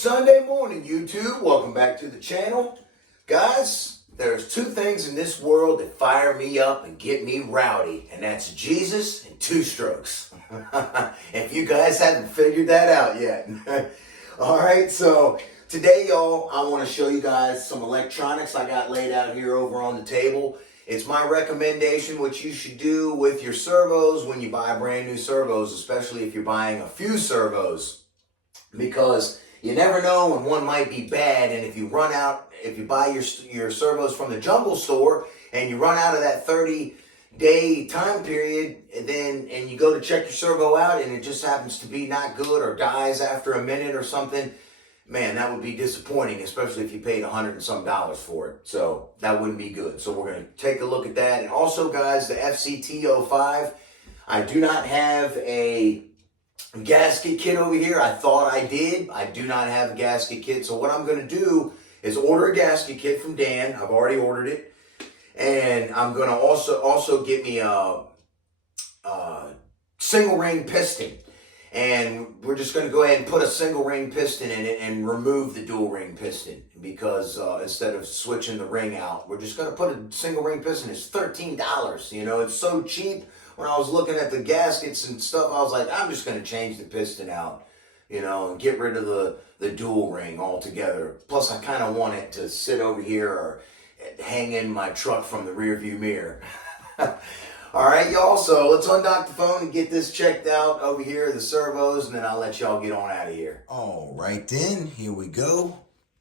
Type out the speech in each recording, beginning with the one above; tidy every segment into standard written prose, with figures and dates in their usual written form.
Sunday morning, YouTube. Welcome back to the channel. Guys, there's two things in this world that fire me up and get me rowdy, and that's Jesus and two strokes. If you guys haven't figured that out yet. All right, so today, y'all, I want to show you guys some electronics I got laid out here over on the table. It's my recommendation what you should do with your servos when you buy brand new servos, especially if you're buying a few servos, because you never know when one might be bad. And if you buy your servos from the jungle store and you run out of that 30-day time period, and you go to check your servo out and it just happens to be not good or dies after a minute or something, man, that would be disappointing, especially if you paid $100 and some for it. So that wouldn't be good. So we're going to take a look at that. And also, guys, the FCT05, I do not have a gasket kit over here. I thought I did. I do not have a gasket kit. So what I'm going to do is order a gasket kit from Dan. I've already ordered it. And I'm going to also get me a single ring piston. And we're just going to go ahead and put a single ring piston in it and remove the dual ring piston, because instead of switching the ring out, we're just going to put a single ring piston. It's $13. You know, it's so cheap. When I was looking at the gaskets and stuff, I was like, I'm just going to change the piston out, you know, and get rid of the dual ring altogether. Plus, I kind of want it to sit over here or hang in my truck from the rear view mirror. All right, y'all, so let's undock the phone and get this checked out over here, the servos, and then I'll let y'all get on out of here. All right, then, here we go.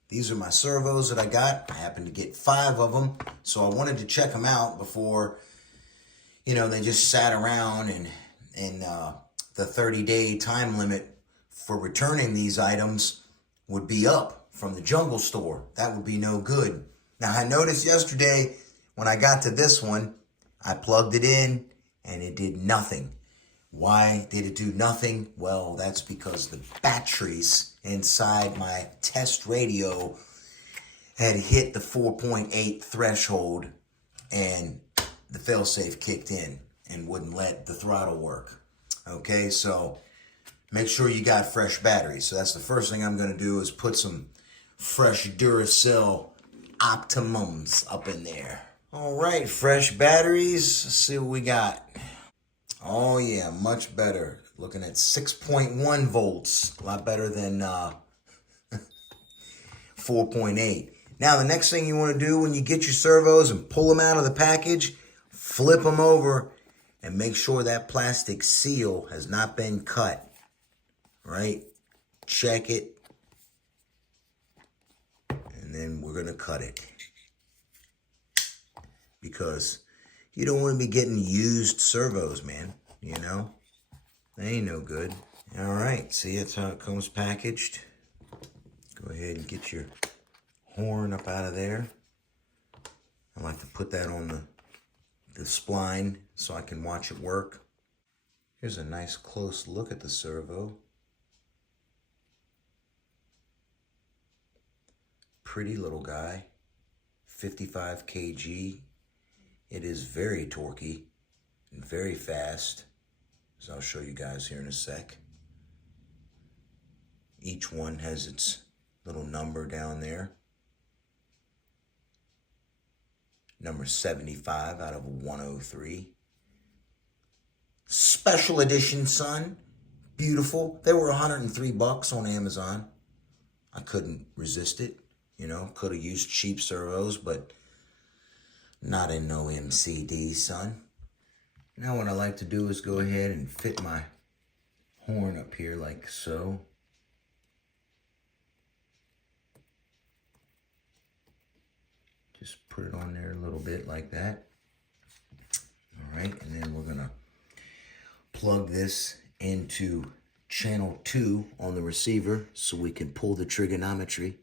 These are my servos that I got. I happened to get 5 of them, so I wanted to check them out before, you know, they just sat around, and the 30-day time limit for returning these items would be up from the jungle store. That would be no good. Now, I noticed yesterday when I got to this one, I plugged it in and it did nothing. Why did it do nothing? Well, that's because the batteries inside my test radio had hit the 4.8 threshold and the failsafe kicked in and wouldn't let the throttle work. Okay, so make sure you got fresh batteries. So that's the first thing I'm going to do, is put some fresh Duracell Optimums up in there. All right, fresh batteries. Let's see what we got. Oh yeah, much better. Looking at 6.1 volts. A lot better than 4.8. Now, the next thing you want to do when you get your servos and pull them out of the package, flip them over and make sure that plastic seal has not been cut. Right? Check it. And then we're going to cut it, because you don't want to be getting used servos, man. You know? They ain't no good. All right, see, that's how it comes packaged. Go ahead and get your horn up out of there. I like to put that on the spline so I can watch it work. Here's a nice close look at the servo. Pretty little guy. 55 kg. It is very torquey and very fast, as I'll show you guys here in a sec. Each one has its little number down there. Number 75 out of 103. Special edition, son. Beautiful. They were $103 on Amazon. I couldn't resist it. You know, could have used cheap servos, but not in no MCD, son. Now what I like to do is go ahead and fit my horn up here like so. Just put it on there a little bit like that. All right, and then we're gonna plug this into channel 2 on the receiver so we can pull the trigonometry.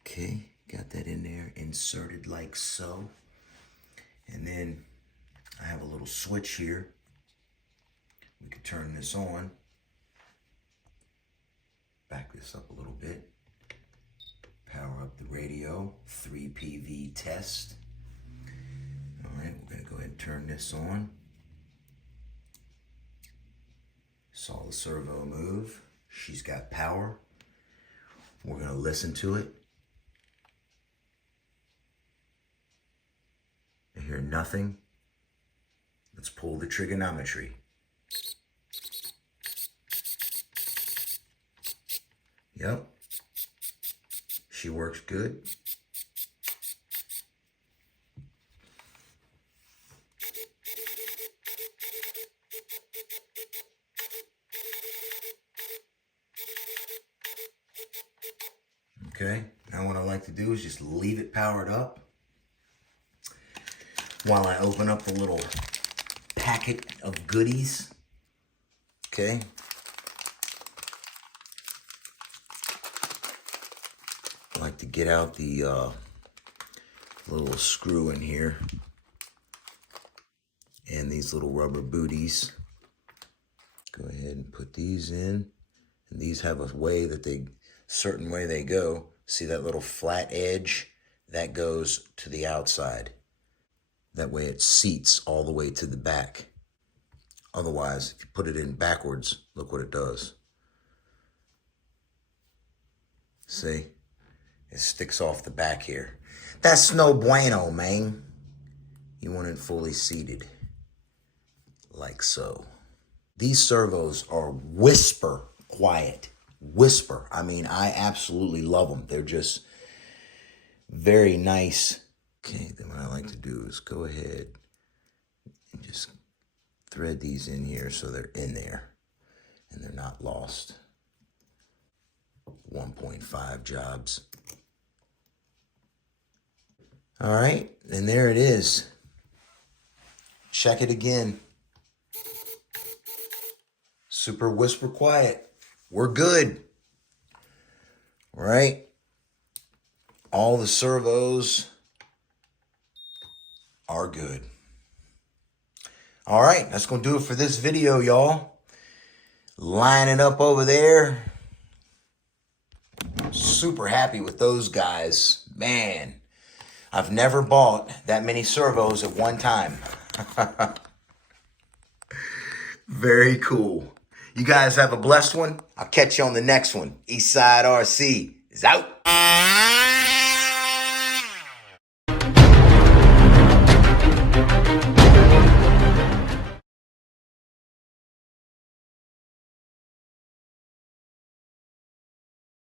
Okay, got that in there, inserted like so. And then I have a little switch here. We could turn this on. Back this up a little bit. Power up the radio, 3PV test. All right, we're gonna go ahead and turn this on. Saw the servo move. She's got power. We're going to listen to it. I hear nothing. Let's pull the trigonometry. Yep. She works good. Okay, now what I like to do is just leave it powered up while I open up the little packet of goodies. Okay. I like to get out the little screw in here and these little rubber booties. Go ahead and put these in. And these have a way that certain way they go. See that little flat edge? That goes to the outside. That way it seats all the way to the back. Otherwise, if you put it in backwards, look what it does. See? It sticks off the back here. That's no bueno, man. You want it fully seated. Like so. These servos are whisper quiet. Whisper. I mean, I absolutely love them. They're just very nice. Okay, then what I like to do is go ahead and just thread these in here so they're in there and they're not lost. 1.5 jobs. All right, and there it is. Check it again. Super whisper quiet. We're good. All right. All the servos are good. All right, that's going to do it for this video, y'all. Line it up over there. Super happy with those guys. Man, I've never bought that many servos at one time. Very cool. You guys have a blessed one. I'll catch you on the next one. Eastside RC is out.